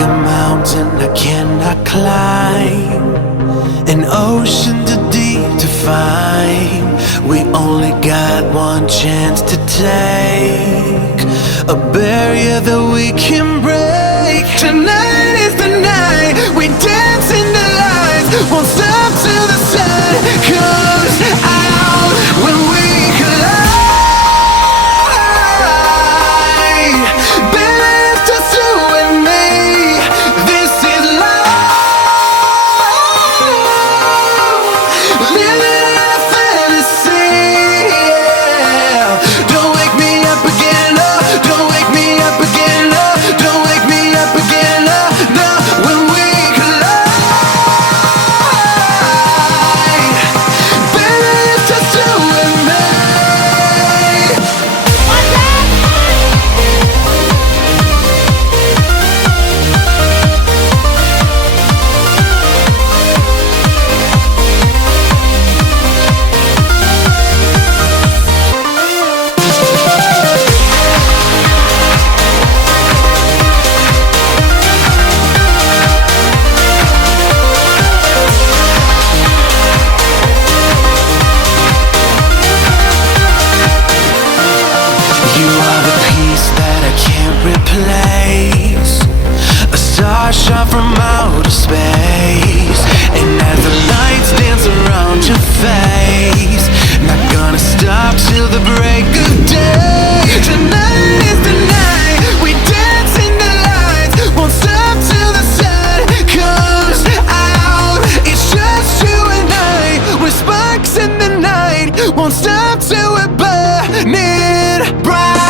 like a mountain I cannot climb, an ocean too deep to find. We only got one chance to take, a barrier that we can break. Tonight is the night we dance in the lights, won't stop till the sun comes out. When we collide, baby, it's just you and me. This is love, living in a fantasy, yeah. Don't wake me up again, no. Don't wake me up again, no. Don't wake me up again, no, no. When we collide, baby, it's just you and me. You are the piece that I can't replace, a star shot from outer space. And as the lights dance around your face, not gonna stop till the break of day. Tonight is the night we dance in the lights, won't stop till the sun comes out. It's just you and I, we're sparks in the night, won't stop till we're burning bright.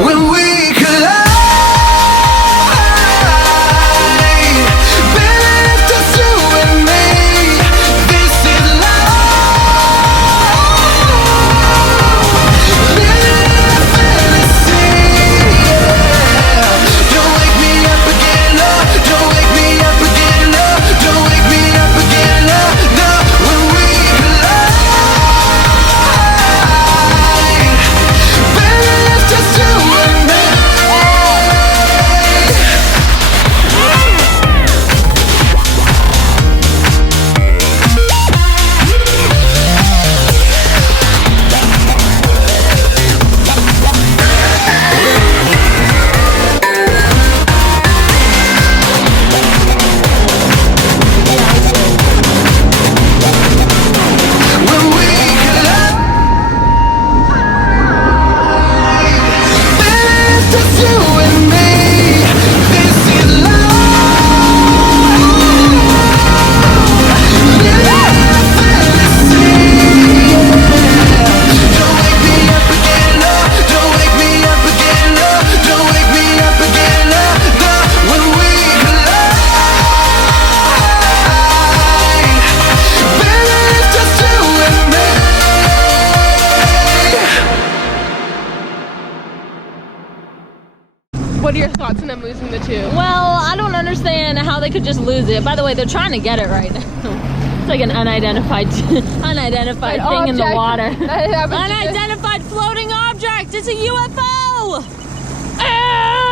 When we collide, baby, it's just you and me. This is love, living in a fantasy, yeah. Don't wake me up again, no. Don't wake me up again, no. Don't wake me up again, no, no. When we collide, baby, it's just you and me. When we collide, baby, it's just you and me. This is love, living in a fantasy, yeah. Don't wake me up again, no. Don't wake me up again, no. Don't wake me up again, no, no. When we collide, baby, it's just you and me. What are your thoughts on them losing the two? Well, I don't understand how they could just lose it. By the way, they're trying to get it right now. It's like an unidentified thing in the water. Unidentified. Unidentified floating object. It's a UFO.